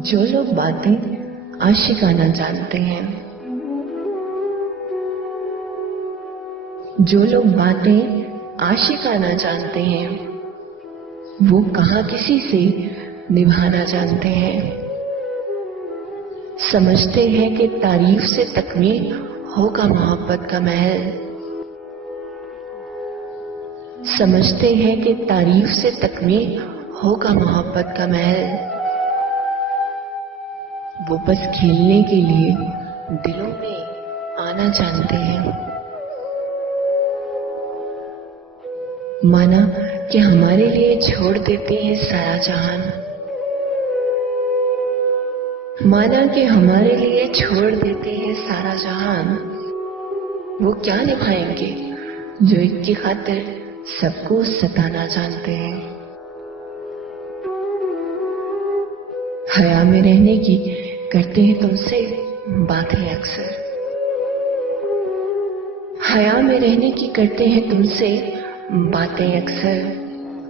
जो लोग बातें आशिकाना जानते हैं, जो लोग बातें आशिकाना जानते हैं, वो कहाँ किसी से निभाना जानते हैं। समझते हैं कि तारीफ से तकमील होगा मोहब्बत का महल। समझते हैं कि तारीफ से तकमील होगा मोहब्बत का महल। वो बस खेलने के लिए दिलों में आना जानते हैं। माना कि हमारे लिए छोड़ देते हैं सारा जहान। माना कि हमारे लिए छोड़ देते हैं सारा जहान। वो क्या निभाएंगे जो एक की खातिर सबको सताना जानते हैं। हया में रहने की करते हैं तुमसे बातें अक्सर। हया में रहने की करते हैं तुमसे बातें अक्सर,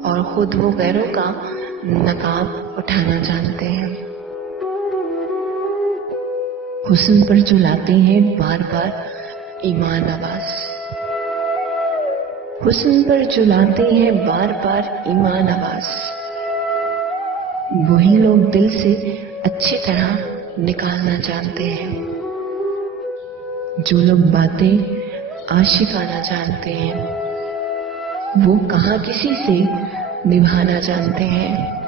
और खुद वो गैरों का नकाब उठाना जानते हैं। हुस्न पर जो लाते हैं बार बार ईमान आवाज। हुस्न पर जो लाते हैं बार बार ईमान आवाज। वही लोग दिल से अच्छी तरह निकालना जानते हैं। जो लोग बातें आशिकाना जानते हैं, वो कहाँ किसी से निभाना जानते हैं।